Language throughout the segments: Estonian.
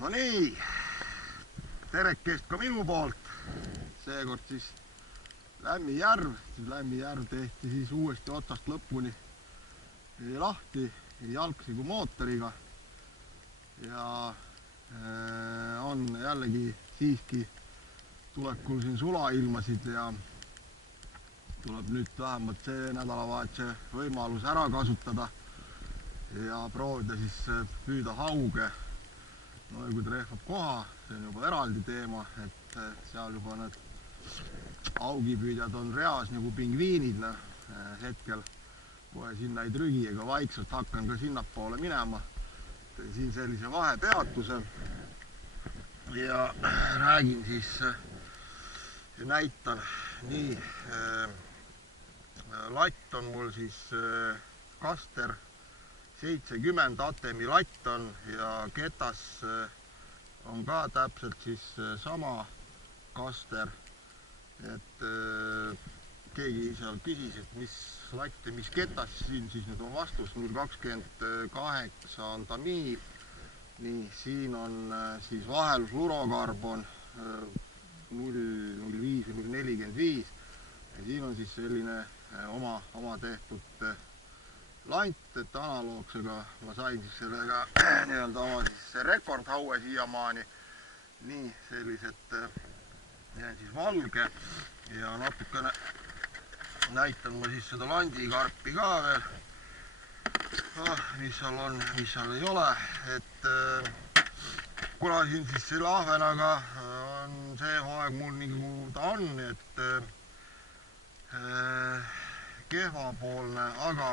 No nii, terekest ka minu poolt. Seekord siis Lämmijärv. Lämmijärv tehti siis uuesti otsast lõpuni lahti jalgsigu mootoriga. Ja on jällegi siiski tulekul siin sulailmasid ja tuleb nüüd vähemalt see nädalavahetuse võimalus ära kasutada ja proovida siis püüda hauge. No ja kui trehvab koha, see on juba eraldi teema, et seal juba need augipüüdjad on reas nagu pingviinid hetkel. Kohe sinna ei trügi ega vaikselt hakkan ka sinnapoole minema. Teen siin sellise vahepeatuse ja räägin siis ja näitan. Nii, latt on mul siis Caster 70 Atemi latt on ja ketas on ka täpselt siis sama Caster, et keegi seal küsis, et mis latt ja mis ketas, siin siis nüüd on vastus 0,28 on Tamiil. Nii, siin on siis vahel fluorokarbon 0,05 või 0,45 ja siin on siis selline oma tehtud lant, et analoogsega ma sain siis sellega nii-öelda oma siis rekordhaue siiamaani. Nii, sellised jään siis valge ja natukene näitan ma siis seda landikarpi ka veel, mis seal on, mis seal ei ole, et kuna siin siis selle ahvenaga on see hooaeg mul nagu ta on, et kehvapoolne, aga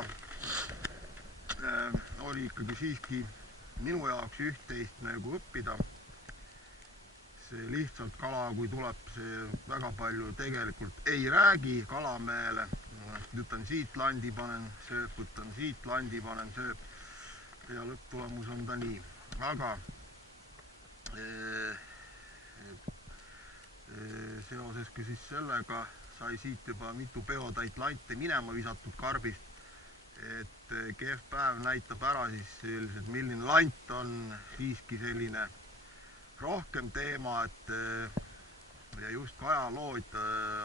oli ikkagi siiski minu jaoks üht-teist nagu õppida. See lihtsalt kala, kui tuleb, see väga palju tegelikult ei räägi kalamehele. Võtan siit landi, panen sööp, võtan siit landi, panen sööp ja lõpptulemus on ta nii. Aga seoses ka siis sellega sai siit juba mitu peotäit lante minema visatud karbist, et kehv päev näitab ära siis sellised, milline lant on siiski selline rohkem teema, et ja just kajalood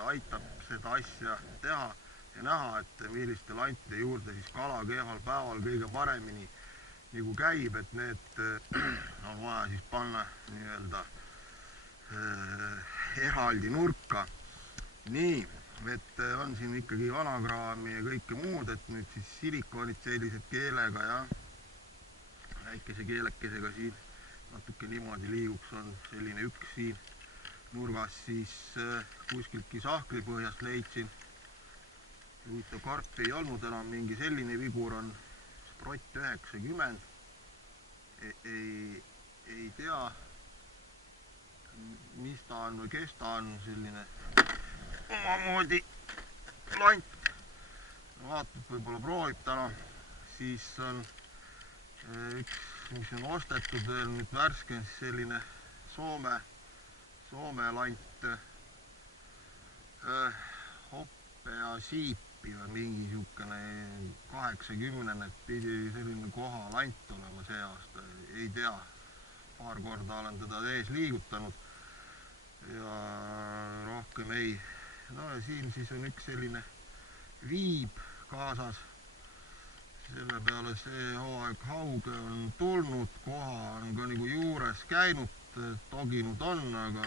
aitab seda asja teha ja näha, et milliste lantide juurde siis kala kehval päeval kõige paremini nagu käib, et need on vaja siis panna nii-öelda eraldi nurka. Nii, et on siin ikkagi vanakraami ja kõike muud, et nüüd siis silikoonid sellised keelega ja väikese keelekesega siin natuke niimoodi liiguks, on selline üks siin nurgas siis kuskiltki sahkli põhjast leidsin. Huvitav karp ei olnud enam, mingi selline vigur on Sprott 90. Ei tea, mis ta on või kes ta on, selline omamoodi lant. Vaatab, võib-olla proovib täna. Siis on üks, mis on ostetud veel nüüd värske, selline Soome lant. Hoppe ja siipi või mingi siukene 80, et pidi selline kohalant olema see aasta. Ei tea, paar korda olen teda ees liigutanud ja rohkem ei. No ja siin siis on üks selline viib kaasas. Selle peale see hooaeg hauge on tulnud, koha on ka nagu juures käinud, toginud on, aga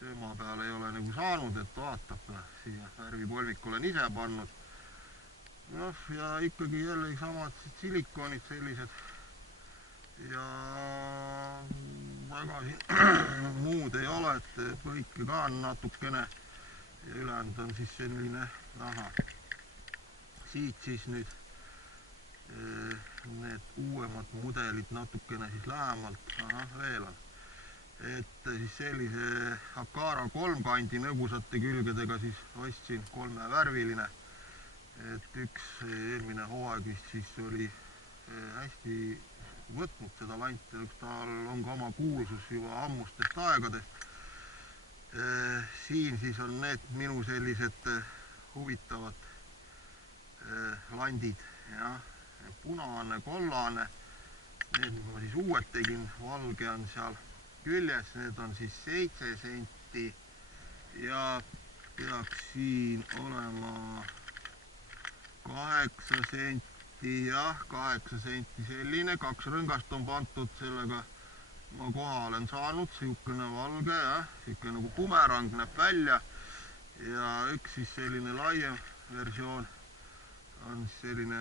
sööma peale ei ole nagu saanud, et vaatab, siia värvipolvik olen ise pannud. Noh, ja ikkagi jälle samad silikoonid sellised ja väga siin muud ei ole, et põike ka on natukene ja ülejäänud on siis selline, aha, siit siis nüüd need uuemad mudelid natukene siis lähemalt, aha, veel on, et siis sellise Akara 3 kandi nõgusate külgedega siis ostsin 3 värviline, et üks eelmine hooaeg vist siis oli hästi võtnud seda lanti, tal on ka oma kuulsus juba ammustest aegadest. Siin siis on need minu sellised huvitavad landid, jah, punane, kollane Need ma siis uued tegin, valge on seal küljes, need on siis 7 senti ja peaks siin olema 8 senti, jah, 8 senti selline, 2 rõngast on pandud, sellega ma koha olen saanud, siukene valge, jah, siuke nagu bumerang näeb välja ja üks siis selline laiem versioon on selline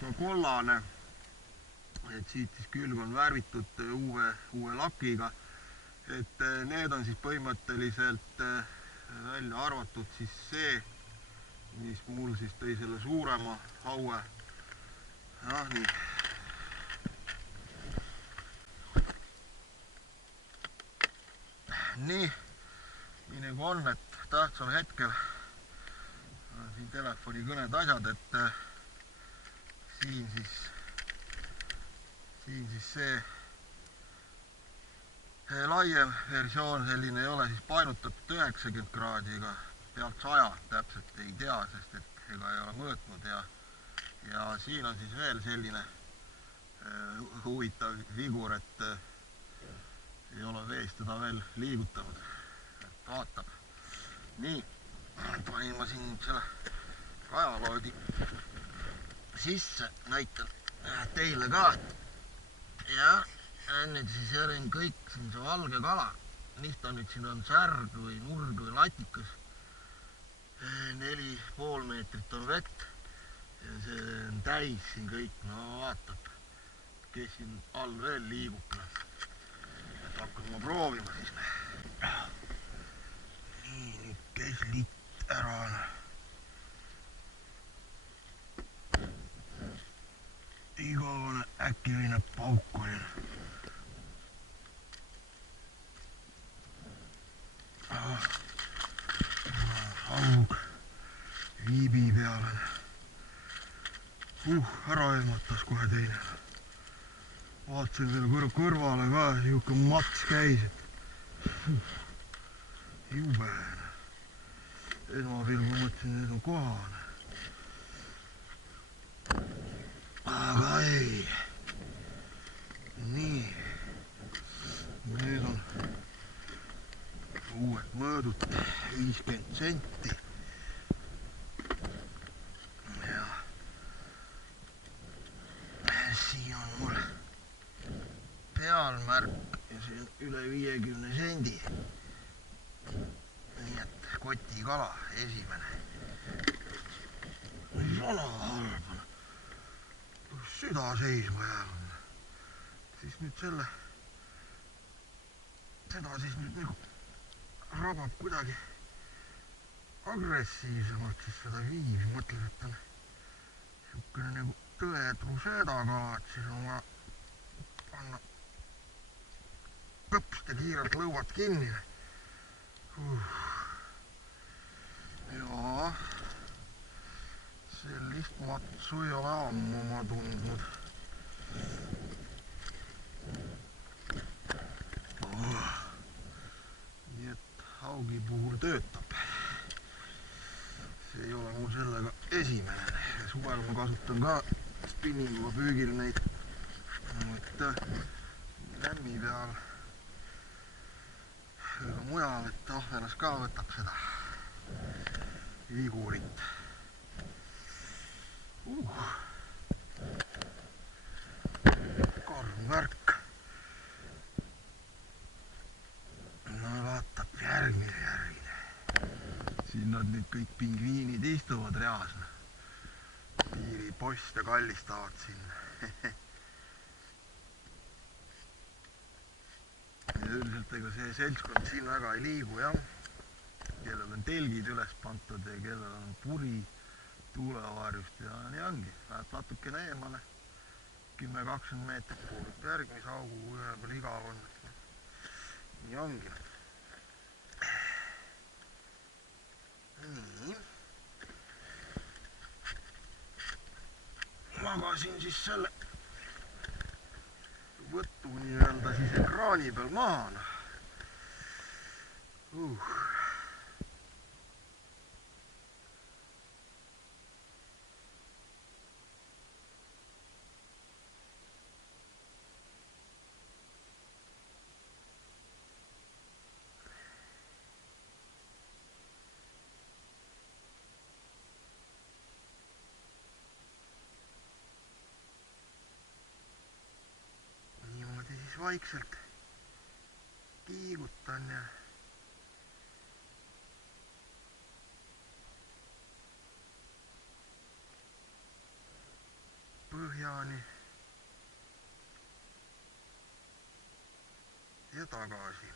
ka kollane, et siit siis külg on värvitud uue lakiga, et need on siis põhimõtteliselt välja arvatud siis see, mis mul siis tõi selle suurema haue. Jah, nii. Nii nagu on, et tähtsal hetkel on siin telefonikõned asjad, et siin siis see laiem versioon selline ei ole siis painutatud 90 kraadiga, pealt 100 täpselt ei tea, sest et ega ei ole mõõtnud ja siin on siis veel selline huvitav vigur, et ei ole vees teda veel liigutanud, et vaatab. Nii, panin ma siin selle kajaloodi sisse, näitan teile ka. Ja nüüd siis järin kõik siin see valge kala, mis ta nüüd siin on, särg või nurg või latikas. 4,5 meetrit on vett ja see on täis siin kõik, no vaatab, kes siin all veel liigub. Et hakkan ma proovima siis. Nii, nüüd käis litt ära. Igavene äkiline pauk oli. Haug viibi peale. Ära ehmatas kohe teine. Vaatasin selle kõrvale ka, siuke mats käis. Jube. Esmapilgul mõtlesin, et need on kohane. Aga ei. Nii. Need on uued mõõdud, 50 senti. Ja siin on mul pealmärk ja see on üle 50 sendi. Nii et kotikala esimene. Jala halb on. Süda seisma jäänud. Siis nüüd seda siis nüüd nagu rabab kuidagi agressiivsemalt siis seda viivi. Mõtlen, et on siukene nagu tõetrusedakala, et siis on vaja panna kõpst ja kiirelt lõuad kinni. Jaa, sellist matsu ei ole ammu ma tundnud. Nii et haugi puhul töötab. See ei ole mul sellega esimene. Suvel ma kasutan ka spinninguga püügil neid lämmi peal või mujal, et ahvenas ka võtab seda vigurit. Karm värk. No vaatab järgmine. Siin nad nüüd kõik pingviinid istuvad reas. Piiripost ja kallistavad siin. Ja üldiselt ega see seltskond siin väga ei liigu, jah. Kellel on telgid üles pantud ja kellel on puri tuulevarjust ja nii ongi. Läheb natukene eemale, 10-20 meetrit puudub järgmise augu, kui ühe peal igav on. Nii ongi. Nii. Magasin siis selle võttu nii-öelda siis ekraani peal maha. siis vaikselt kiigutan ja põhjani ja tagasi.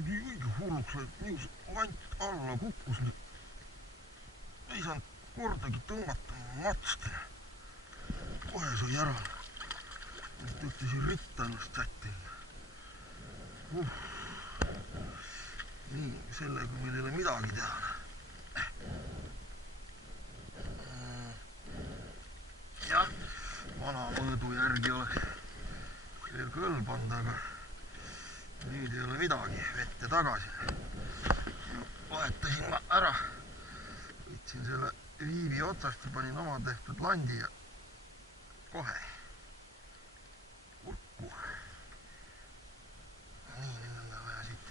Õige hulluks, et nius lant alla kukkus, ei saanud kordagi tõmmata matsti. Kohe sai ära. Nüüd ütlesin ritta ennast sätti. Nii, sellega meil ei ole midagi teha. Jah, vana mõõdu järgi oleks veel kõlbanud, aga nüüd ei ole midagi, vette tagasi. Vahetasin ma ära, võtsin selle viivi otsast ja panin oma tehtud landi ja kohe kurku. Nii, nüüd on vaja siit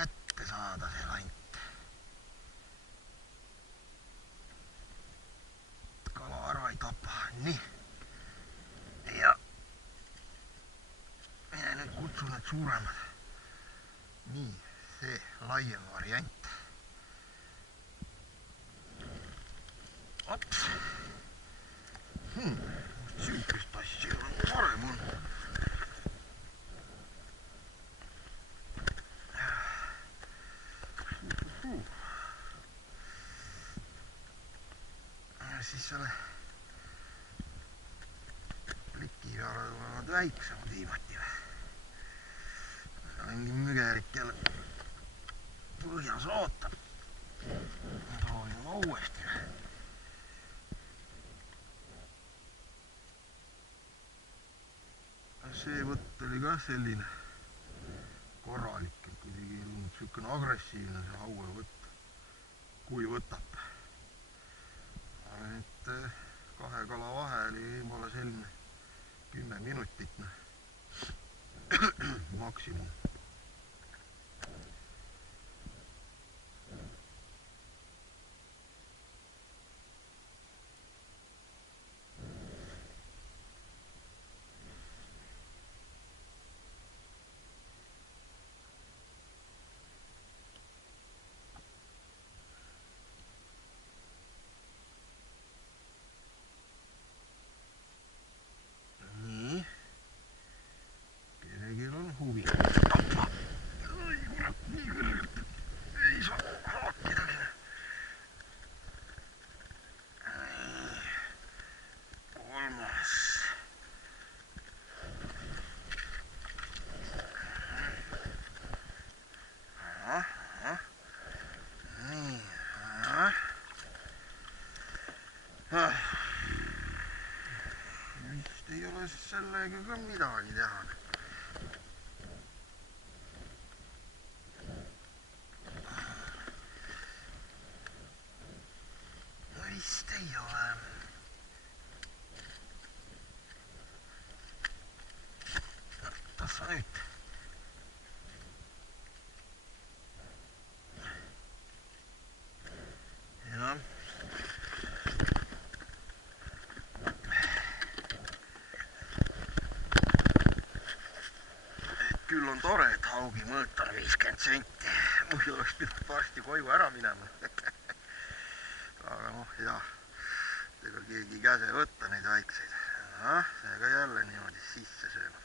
kätte saada see lant. Kala ära ei tapa, nii. Ja mine nüüd kutsun need suuremad. Nii, see laiem variant. Ops. Süükest asja on varem on. Ja siis selle pliki peale tulevad väiksemad viimati. Mingi mügerik jälle põhjas ootab. Proovin ma uuesti. See võtt oli ka selline korralik, et kuidagi ei olnud sükene agressiivne see hauevõtt, kui võtab. Et kahe kala vahe oli võib-olla selline 10 minutit maksimum. Vist ei ole sellega ka midagi teha. Vist ei ole. Tässä nyt. Joo. Küll on tore, et haugi mõõt on 50 senti. Muidu oleks pidanud varsti koju ära minema. Aga noh, jah, ega keegi ei käse võtta neid väikseid. Seega jälle niimoodi sisse sööma.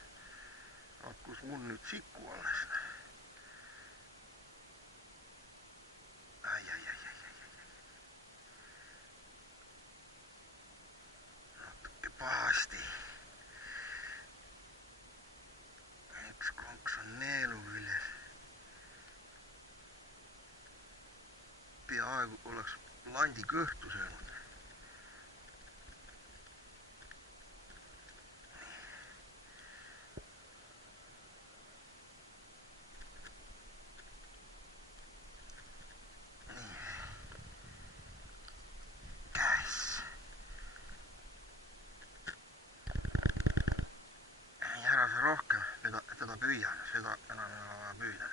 Kus mul nüüd siku alles. Natuke pahasti. Üks konks on neelu küljes. Peaaegu oleks landi kõhtu söönud. Seda enam ei ole vaja püüda.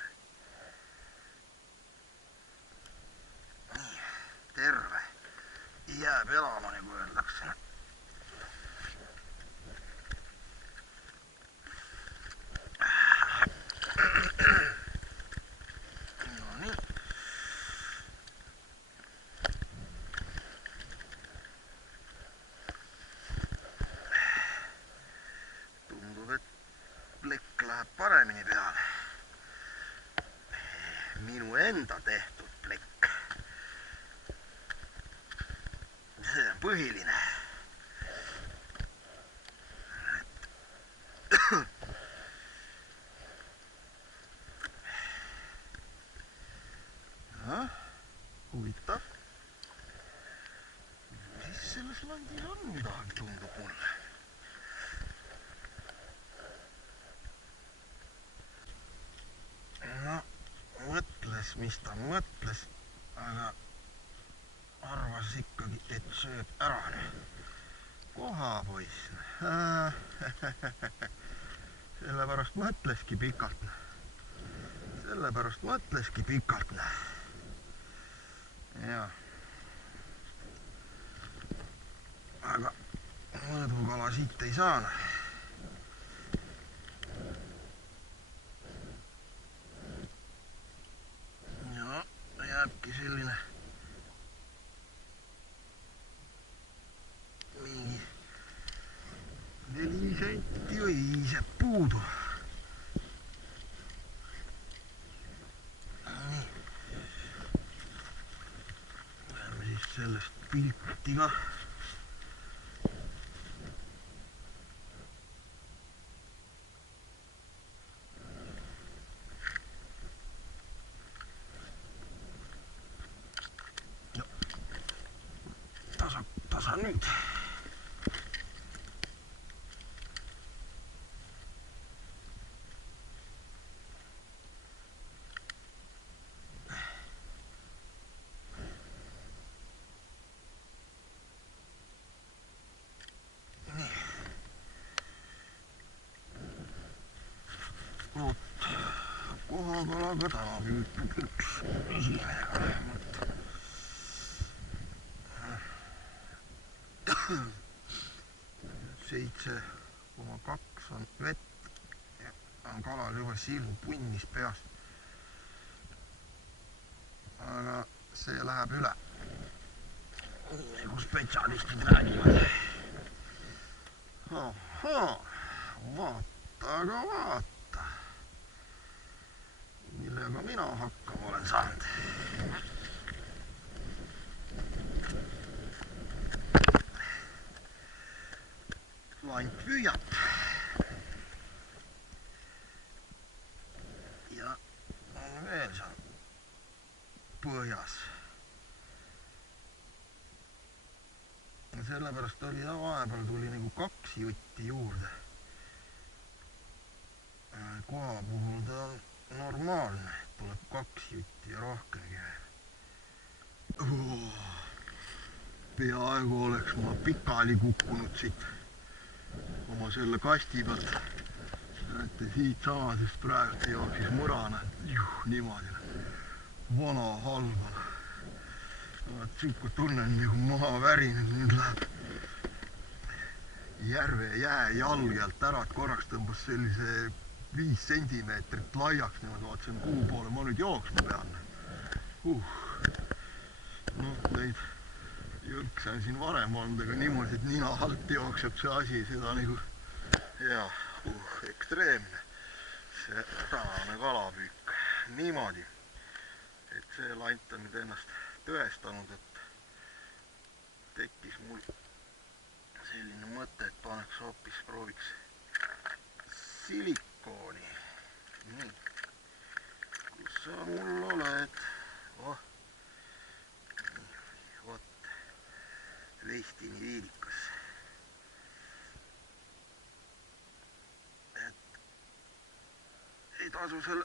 minu enda tehtud plekk. See on põhiline. Huvitav. Mis selles landis on midagi, tundub mulle. No, mõtles, mis ta mõtles, aga arvas ikkagi, et sööb ära. Kohapoiss. Sellepärast mõtleski pikalt. Jaa. Aga mõõdukala siit ei saanud. Ja jääbki selline mingi 4 senti või 5 jääb puudu. Sellest pilti ka. Ja. Tasa nüüd. Kohakalaga täna püütud üks esimene vähemalt. 7,2 on vett ja on kalal juba silm punnis peas. Aga see läheb üle, nagu spetsialistid räägivad. Vaata, aga vaata. Millega mina hakkama olen saanud. Lant püüab. Ja on veel seal põhjas. Sellepärast oli ta vahepeal tuli nagu 2 jutti juurde. Koha puhul ta on normaalne, tuleb 2 jutti ja rohkemgi. Peaaegu oleks ma pikali kukkunud siit oma selle kasti pealt. Näete, siit samasest praegu jooksis mõrana, niimoodi. Vana halva. Siuke tunnen nagu maha värinud, nüüd läheb järve jää jalg alt ära, et korraks tõmbas sellise 5 sentimeetrit laiaks, niimoodi vaatasin, kuhu poole ma nüüd jooksma pean. No, neid jõlks on siin varem olnud, aga niimoodi, et nina alt jookseb see asi, seda nagu, ekstreemne. See tänane kalapüük. Niimoodi, et see lant on nüüd ennast tõestanud, et tekkis mul selline mõte, et paneks hoopis, prooviks silikooni. Nii, kus sa mul oled? Vot, veistini viilikas. Et ei tasu selle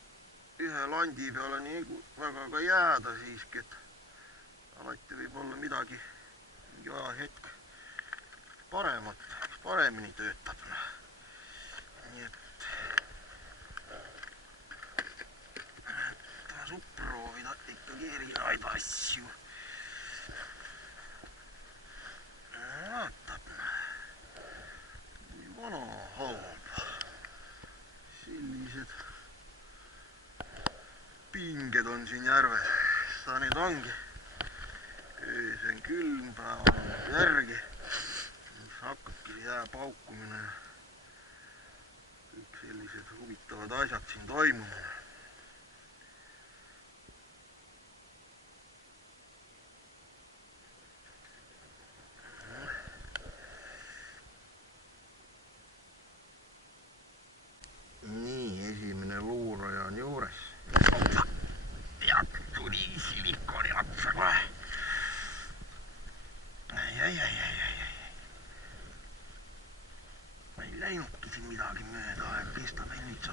ühe landi peale nii väga ka jääda siiski, et alati võib olla midagi, mingi ajahetk paremat, mis paremini töötab. Nii et tasub proovida ikkagi erinevaid asju. Vaatab, kui vana halb. Sellised pinged on siin järves, seda nüüd ongi. Öös on külm, päeval on järgi, mis hakkabki jää paukumine ja kõik sellised huvitavad asjad siin toimuma.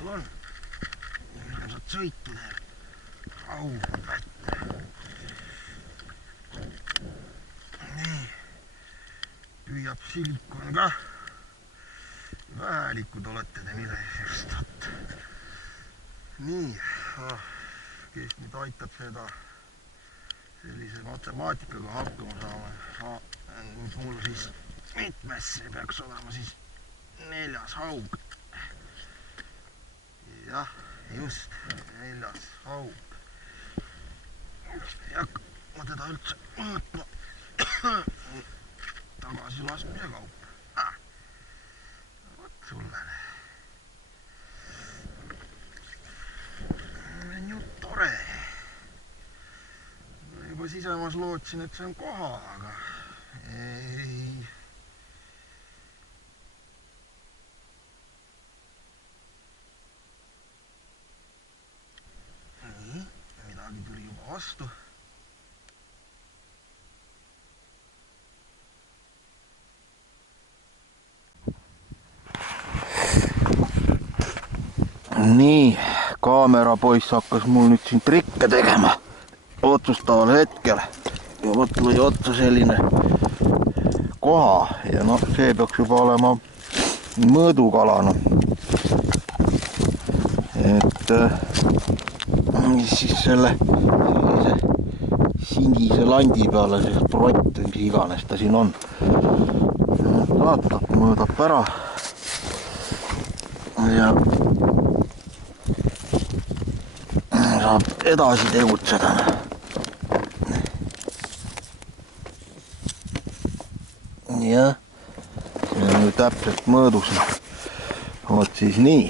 seal on. Hirmsat sõitu teeb. Raugud vette. Nii. Püüab silikon ka. Vähelikud olete te millegi just. Nii. Kes nüüd aitab seda sellise matemaatikaga hakkama saama. Nüüd mul siis mitmesse peaks olema siis 4. haug. Jah, just 4. haug. Ei hakka ma teda üldse mõõtma. Tagasi laskmise kaup. Vot sullene. On ju tore. Juba sisemas lootsin, et see on koha, aga ei. Nii, midagi tuli juba vastu. Nii, kaamerapoiss hakkas mul nüüd siin trikke tegema otsustaval hetkel ja vot tuli otsa selline koha ja noh, see peaks juba olema mõõdukalana. Et siis selle sellise sinise landi peale see prott või mis iganes ta siin on. Vaatab, mõõdab ära ja saab edasi tegutseda. Jah, see on nüüd täpselt mõõdus. Vot siis nii.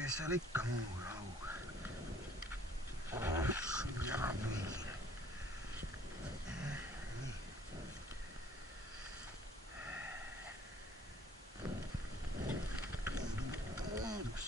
Kes seal ikka muu raug? Jala põigile. Tundus.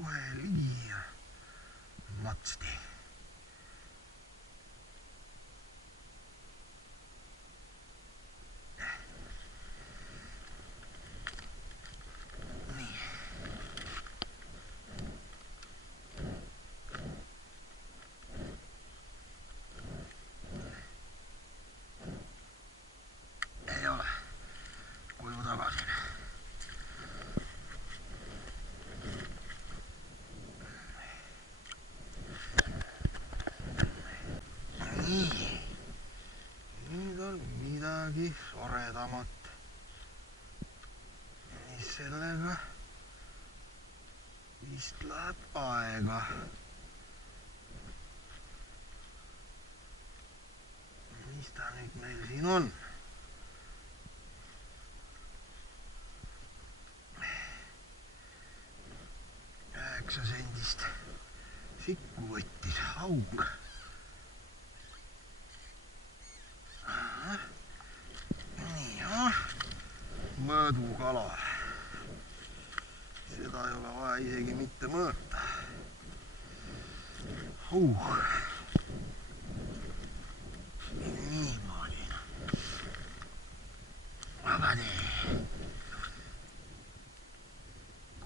Kohe ligi ja matsti. Nii. Ei ole. Koju tagasi. Nüüd on midagi soredamat. Mis sellega vist läheb aega. Mis ta nüüd meil siin on? Sendist sikku võttis haug. Nii on. Mõõdukala. Seda ei ole vaja isegi mitte mõõta. Niimoodi. Aga nii.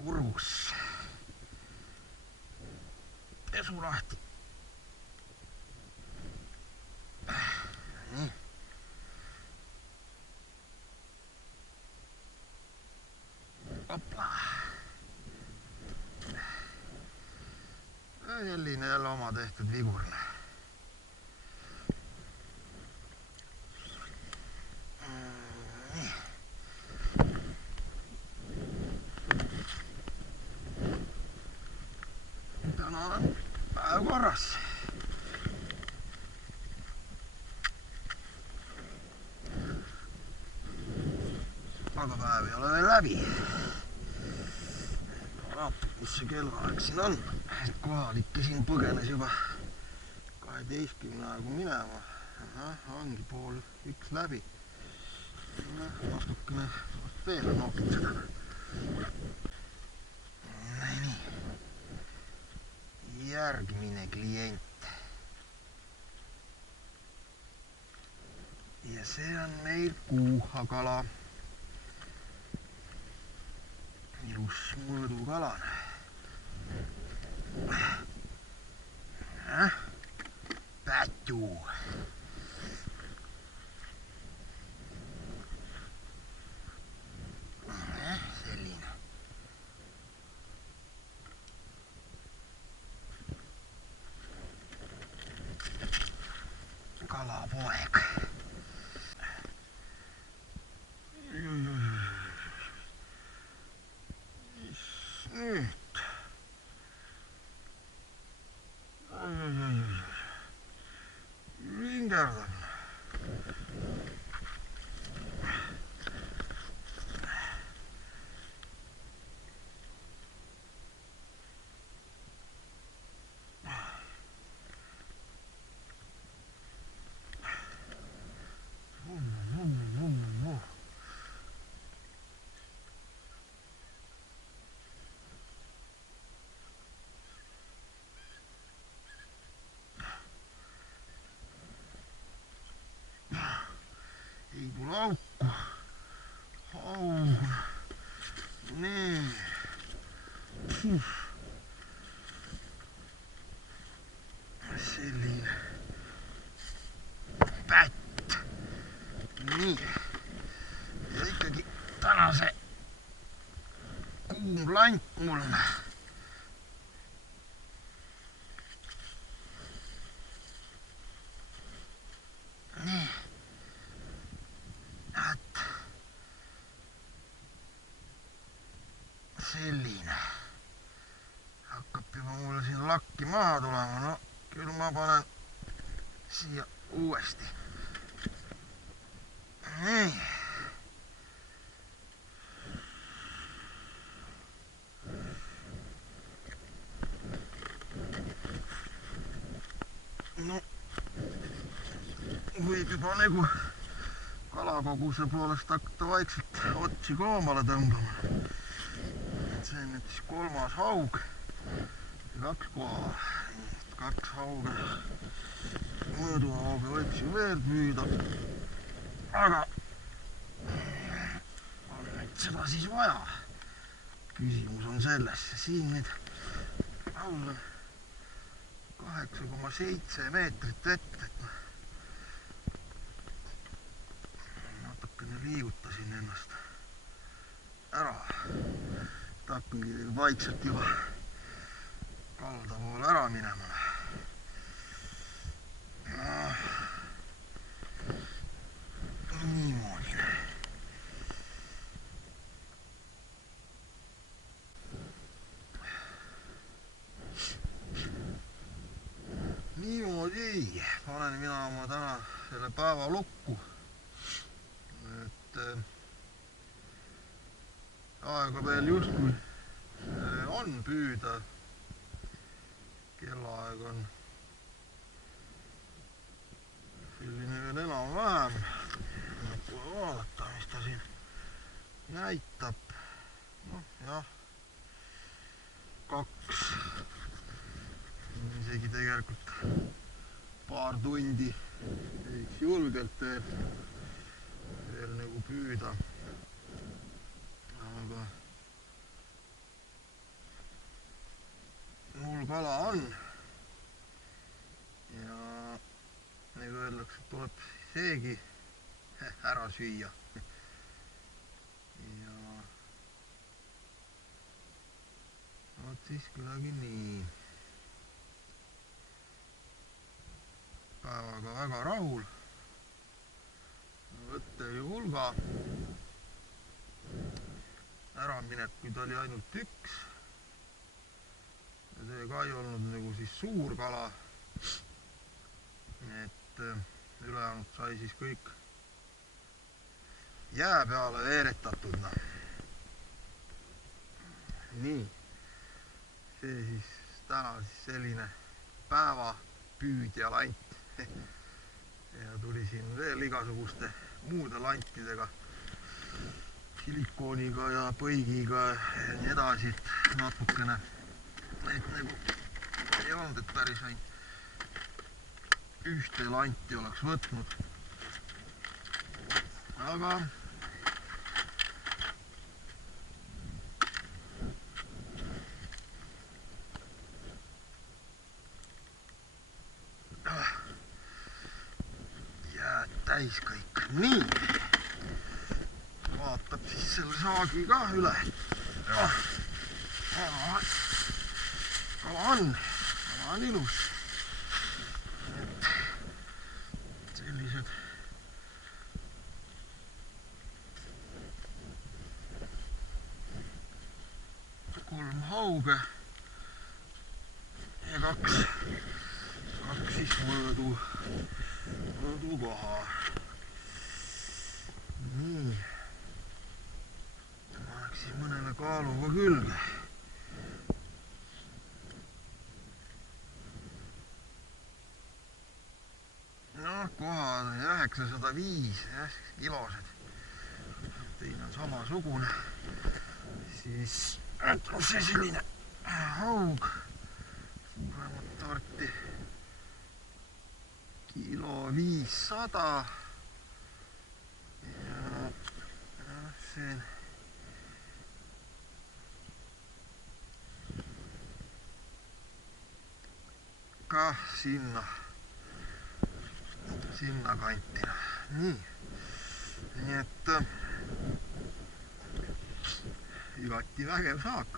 Kurgus. Pesu lahti. Nii. Hopla. Selline jälle oma tehtud vigurne. Nii. Täna on päev korras. aga päev ei ole veel läbi. Vaatad, mis see kellaaeg siin on. Kohalikke siin põgenes juba 12 aegu minema. Ongi pool üks läbi. Natukene veel nookitseda. Nii. Järgmine klient. Ja see on meil kuuhakala. Ilus mõõdukalane. Pätu. Selline. Kalapoeg. Nüüd. Ringerdan. Ei tule auku. Nii. Selline pätt. Nii. Ja ikkagi täna see kuum lant mul. Nii. Selline. Hakkab juba mulle siin lakki maha tulema. No, küll ma panen siia uuesti. Nii. No, võib juba nagu kalakoguse poolest hakata vaikselt otsi koomale tõmbama. See on nüüd siis 3. haug ja 2 koha. 2 hauga, mõõduhauga võiks ju veel püüda, aga on nüüd seda siis vaja. Küsimus on selles, siin nüüd haug on 8,7 meetrit vett, et natukene liigutasin ennast ära. Hakkangi vaikselt juba kalda poole ära minema. Niimoodi. Niimoodi panen mina oma täna selle päeva lukku. Et aega veel justkui on püüda. Kellaaeg on selline veel enam-vähem. Kohe vaadata, mis ta siin näitab. Noh, jah. 2. Isegi tegelikult paar tundi võiks julgelt veel nagu püüda. Aga mul kala on ja nagu öeldakse, tuleb seegi ära süüa. Ja vot siis kuidagi nii. Päevaga väga rahul. Võtte oli hulga. Äraminekuid oli ainult 1. Ja see ka ei olnud nagu siis suur kala. Et ülejäänud sai siis kõik jää peale veeretatud, noh. Nii, see siis täna siis selline päevapüüdja lant. Ja tuli siin veel igasuguste muude lantidega, silikooniga ja põigiga ja nii edasi, et natukene, et nagu ei olnud, et päris ainult ühte lanti oleks võtnud. Aga jääd täis kõik. Nii, vaatab siis selle saagi ka üle. Kala on ilus. Sellised kolm hauge ja kaks siis mõõdu koha. Nii, paneks siis mõnele kaaluga külge. Noh, kohad on 905 kilosed. Teine on samasugune. Siis on see selline haug, suuremat tarti, kilo 500. Ja see ka sinna kantina. Nii et igati vägev saak.